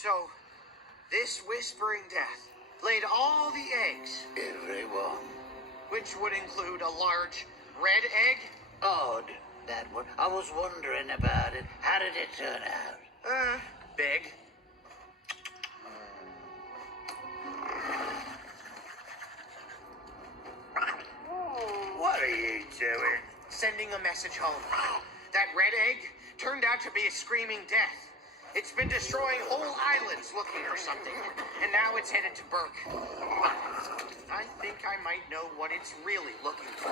So, this whispering death laid all the eggs. Everyone. Which would include a large red egg. Odd, that one. I was wondering about it. How did it turn out? Big. What are you doing? Sending a message home. That red egg turned out to be a screaming death. It's been destroying whole islands looking for something, and now it's headed to Berk. I think I might know what it's really looking for.